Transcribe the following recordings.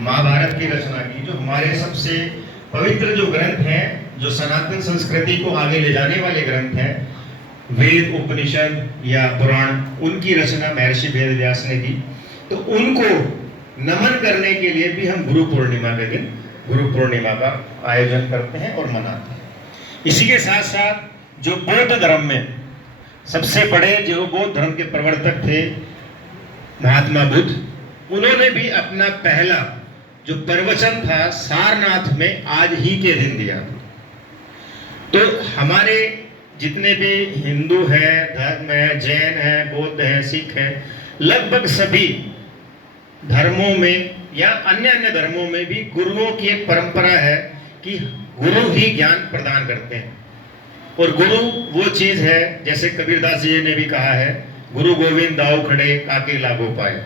महाभारत की रचना की, जो हमारे सबसे पवित्र जो ग्रंथ हैं, जो सनातन संस्कृति को आगे ले जाने वाले ग्रंथ हैं, वेद उपनिषद या पुराण, उनकी रचना महर्षि वेदव्यास ने की। तो उनको नमन करने के लिए भी हम गुरु पूर्णिमा के दिन गुरु पूर्णिमा का आयोजन करते हैं और मनाते हैं। इसी के साथ साथ जो बौद्ध धर्म में सबसे बड़े जो बौद्ध धर्म के प्रवर्तक थे महात्मा बुद्ध, उन्होंने भी अपना पहला जो प्रवचन था सारनाथ में आज ही के दिन दिया। तो हमारे जितने भी हिंदू हैं, धर्म है, जैन है, बौद्ध है, सिख है, लगभग सभी धर्मों में या अन्य अन्य धर्मों में भी गुरुओं की एक परंपरा है कि गुरु ही ज्ञान प्रदान करते हैं। और गुरु वो चीज है, जैसे कबीरदास जी ने भी कहा है, गुरु गोविंद दाऊ खड़े काके लागो पाए।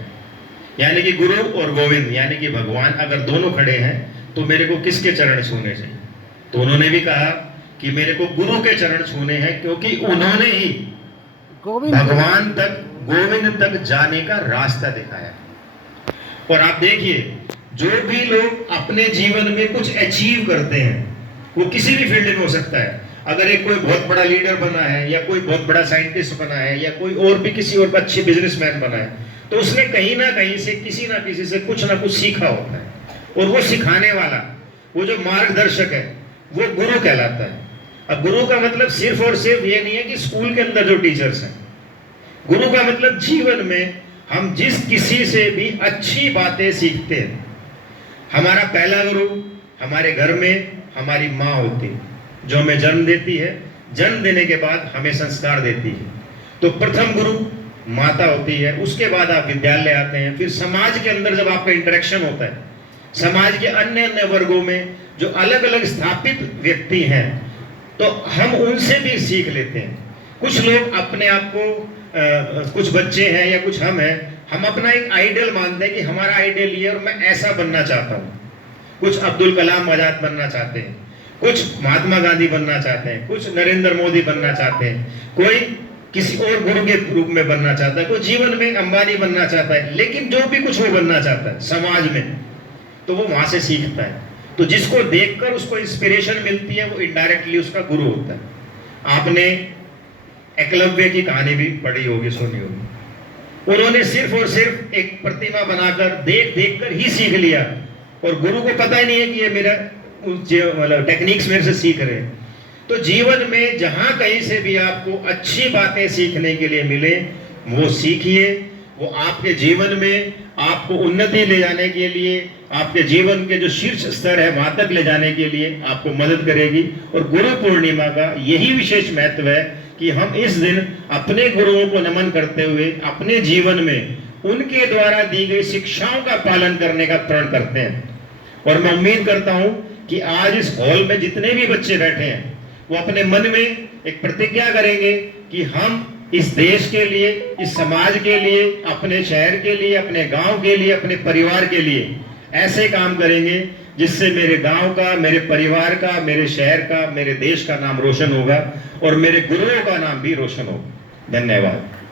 यानी कि गुरु और गोविंद यानी कि भगवान अगर दोनों खड़े हैं तो मेरे को किसके चरण छूने चाहिए? तो उन्होंने भी कहा कि मेरे को गुरु के चरण छूने हैं, क्योंकि उन्होंने ही भगवान तक, गोविंद तक जाने का रास्ता दिखाया। और आप देखिए, जो भी लोग अपने जीवन में कुछ अचीव करते हैं, वो किसी भी फील्ड में हो सकता है। अगर एक कोई बहुत बड़ा लीडर बना है, या कोई बहुत बड़ा साइंटिस्ट बना है, या कोई और भी किसी और अच्छे बिजनेसमैन बना है, तो उसने कहीं ना कहीं से किसी ना किसी से कुछ ना कुछ सीखा होता है। और वो सिखाने वाला, वो जो मार्गदर्शक है, वो गुरु कहलाता है। अब गुरु का मतलब सिर्फ और सिर्फ ये नहीं है कि स्कूल के अंदर जो टीचर्स हैं। गुरु का मतलब जीवन में हम जिस किसी से भी अच्छी बातें सीखते हैं। हमारा पहला गुरु हमारे घर में हमारी माँ होती है, जो हमें जन्म देती है। जन्म देने के बाद हमें संस्कार देती है। तो प्रथम गुरु माता होती है, उसके बाद आप विद्यालय आते हैं, फिर समाज के अंदर जब आपका इंटरेक्शन होता है, समाज के अन्य अन्य वर्गों में जो अलग अलग स्थापित व्यक्ति हैं, तो हम उनसे भी सीख लेते हैं। कुछ लोग अपने आप को कुछ बच्चे हैं या कुछ हम हैं, हम अपना एक आइडियल मानते हैं कि हमारा आइडियल ये और मैं ऐसा बनना चाहता हूँ। कुछ अब्दुल कलाम आजाद बनना चाहते हैं, कुछ महात्मा गांधी बनना चाहते हैं, कुछ नरेंद्र मोदी बनना चाहते हैं, कोई किसी और गुरु के रूप में बनना चाहता है, कोई जीवन में अंबानी बनना चाहता है। लेकिन जो भी कुछ वो बनना चाहता है समाज में, तो वो वहां से सीखता है। तो जिसको देखकर उसको इंस्पिरेशन मिलती है, वो इनडायरेक्टली उसका गुरु होता है। आपने एकलव्य की कहानी भी पढ़ी होगी, सुनी होगी। उन्होंने सिर्फ और सिर्फ एक प्रतिमा बनाकर देख देख कर ही सीख लिया, और गुरु को पता ही नहीं है कि ये मेरा मतलब टेक्निक्स मेरे से सीख रहे हैं। तो जीवन में जहां कहीं से भी आपको अच्छी बातें सीखने के लिए मिले, वो सीखिए। वो आपके जीवन में आपको उन्नति ले जाने के लिए, आपके जीवन के जो शीर्ष स्तर है वहां तक ले जाने के लिए आपको मदद करेगी। और गुरु पूर्णिमा का यही विशेष महत्व है कि हम इस दिन अपने गुरुओं को नमन करते हुए अपने जीवन में उनके द्वारा दी गई शिक्षाओं का पालन करने का प्रण करते हैं। और मैं उम्मीद करता हूं कि आज इस हॉल में जितने भी बच्चे बैठे हैं, वो अपने मन में एक प्रतिज्ञा करेंगे कि हम इस देश के लिए, इस समाज के लिए, अपने शहर के लिए, अपने गांव के लिए, अपने परिवार के लिए ऐसे काम करेंगे जिससे मेरे गांव का, मेरे परिवार का, मेरे शहर का, मेरे देश का नाम रोशन होगा, और मेरे गुरुओं का नाम भी रोशन होगा। धन्यवाद।